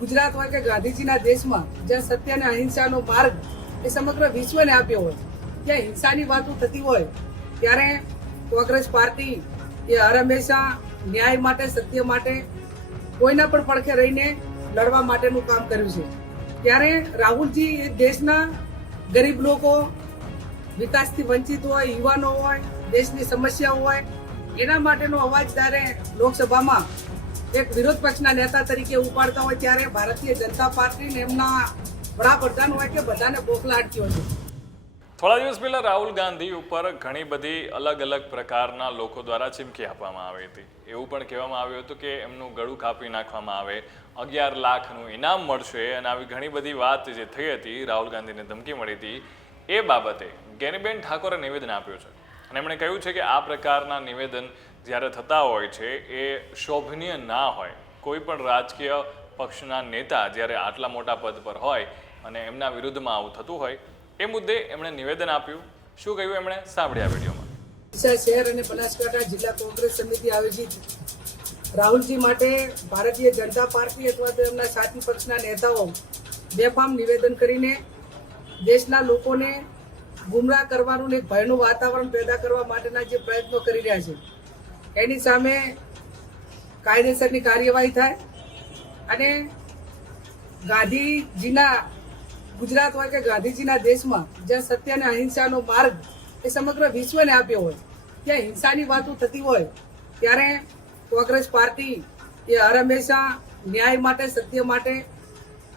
ગુજરાત હોય કે ગાંધીજીના દેશમાં જ્યાં સત્ય અને અહિંસાનો માર્ગ એ સમગ્ર વિશ્વને આપ્યો હોય, ત્યાં હિંસાની વાતો થતી હોય, ત્યારે કોંગ્રેસ પાર્ટી એ હર હંમેશા ન્યાય માટે, સત્ય માટે કોઈના પણ પડખે રહીને લડવા માટેનું કામ કર્યું છે। ત્યારે રાહુલજી એ દેશના ગરીબ લોકો, વિકાસથી વંચિત હોય, યુવાનો હોય, દેશની સમસ્યાઓ હોય, એના માટેનો અવાજ જ્યારે લોકસભામાં એક વિરોધ પક્ષના નેતા તરીકે ઉપાડતા હોય ત્યારે ભારતીય જનતા પાર્ટી એમના વડાપ્રધાન હોય કે બધાને બોખલાટ થયો છે। થોડા દિવસ પહેલા રાહુલ ગાંધી ઉપર ઘણી બધી અલગ અલગ પ્રકારના લોકો દ્વારા ચીમકી આપવામાં આવી હતી। એવું પણ કહેવામાં આવ્યું હતું કે એમનું ગળું કાપી નાખવામાં આવે, 11 લાખનું ઇનામ મળશે અને આવી ઘણી બધી વાત જે થઈ હતી, રાહુલ ગાંધીને ધમકી મળી હતી, એ બાબતે ગેનીબેન ઠાકોરે નિવેદન આપ્યું છે અને એમણે કહ્યું છે કે આ પ્રકારના નિવેદન જ્યારે થતા હોય છે એ શોભનીય ના હોય। કોઈ પણ રાજકીય પક્ષના નેતા જ્યારે આટલા મોટા પદ પર હોય અને એમના વિરુદ્ધમાં આવું થતું હોય, એ મુદ્દે એમણે નિવેદન આપ્યું। શું કહ્યું એમણે, સાંભળ્યા વિડીયોમાં। શહેર અને બનાસકાંઠા જિલ્લા કોંગ્રેસ સમિતિ આયોજિત રાહુલજી માટે ભારતીય જનતા પાર્ટી અથવા તો એમના સાથી પક્ષના નેતાઓ બેફામ નિવેદન કરીને દેશના લોકોને ગુમરાહ કરવાનું, એક ભયનું વાતાવરણ પેદા કરવા માટેના જે પ્રયત્નો કરી રહ્યા છે, એની સામે કાયદેસરની કાર્યવાહી થાય અને ગાંધીજીના ગુજરાત હોય કે ગાંધીજીના દેશમાં જ્યાં સત્ય અને અહિંસાનો માર્ગ એ સમગ્ર વિશ્વને આપ્યો હોય, ત્યાં હિંસાની વાતો થતી હોય, ત્યારે કોંગ્રેસ પાર્ટી એ હર હંમેશા ન્યાય માટે, સત્ય માટે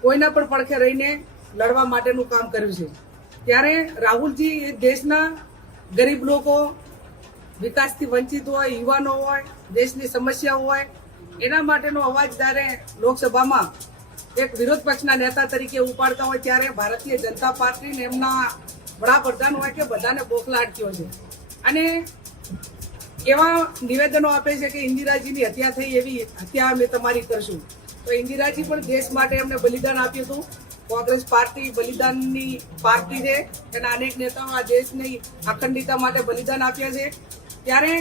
કોઈના પણ પડખે રહીને લડવા માટેનું કામ કર્યું છે। ત્યારે રાહુલજી એ દેશના ગરીબ લોકો, વિકાસથી વંચિત હોય, યુવાનો હોય, દેશની સમસ્યાઓ હોય, એના માટેનો અવાજ જ્યારે લોકસભામાં એક વિરોધ પક્ષના નેતા તરીકે ઉપાડતા હોય ત્યારે ભારતીય જનતા પાર્ટી એમના વડાપ્રધાન હોય કે બધાને બોખલાટ થયો છે અને એવા નિવેદનો આપે છે કે ઇન્દિરાજીની હત્યા થઈ, એવી હત્યા અમે તમારી કરશું। તો ઇન્દિરાજી પણ દેશ માટે એમને બલિદાન આપ્યું હતું। કોંગ્રેસ પાર્ટી બલિદાનની પાર્ટી છે, એના અનેક નેતાઓ આ દેશની અખંડિતતા માટે બલિદાન આપ્યા છે। ત્યારે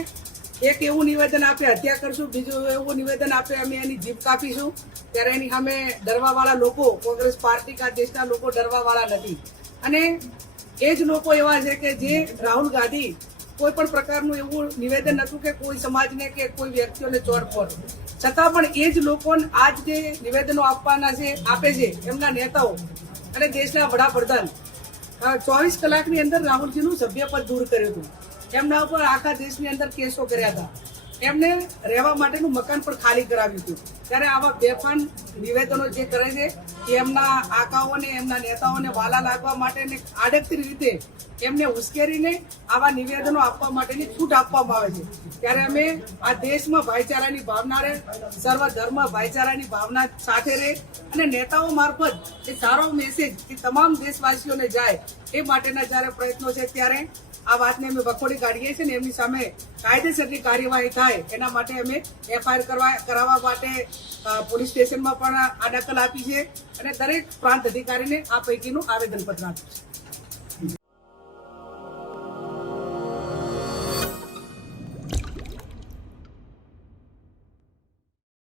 એક એવું નિવેદન આપે હત્યા કરશું, બીજું એવું નિવેદન આપે અમે એની જીભ કાપીશું, ત્યારે એની સામે ડરવાવાળા લોકો, કોંગ્રેસ પાર્ટી કા દેશના લોકો ડરવાવાળા નથી અને એ જ લોકો એવા છે કે જે રાહુલ ગાંધી કોઈ પણ પ્રકારનું એવું નિવેદન હતું કે કોઈ સમાજને કે કોઈ વ્યક્તિઓને ચોટફોડ, છતાં પણ એ જ લોકોને આજ જે નિવેદનો આપવાના છે, આપે છે એમના નેતાઓ અને દેશના વડાપ્રધાન 24 કલાકની અંદર રાહુલજીનું સભ્યપદ દૂર કર્યું હતું, એમના ઉપર આખા દેશની અંદર કેસો કર્યા હતા, એમને રહેવા માટેનું મકાન પણ ખાલી કરાવ્યું હતું। ત્યારે આવા બેફાન નિવેદનો જે કરે છે એ એમના આકાઓને, એમના નેતાઓને વાલા લાગવા માટે આડકતી રીતે એમને ઉશ્કેરીને આવા નિવેદનો આપવા માટેની છૂટ આપવામાં આવે છે। ત્યારે અમે આ દેશમાં ભાઈચારાની ભાવના રહે, સર્વ ધર્મ ભાઈચારાની ભાવના સાથે રહે અને નેતાઓ મારફત એ સારો મેસેજ કે તમામ દેશવાસીઓને જાય એ માટેના જ્યારે પ્રયત્નો છે, ત્યારે આ વાતને અમે વખોડી કાઢીએ છીએ ને એમની સામે કાયદેસરની કાર્યવાહી થાય એના માટે અમે FIR કરાવવા માટે પોલીસ સ્ટેશનમાં પણ આ દખલ આપી છે અને દરેક પ્રાંત અધિકારીને આ પૈકીનું આવેદનપત્ર આપ્યું છે।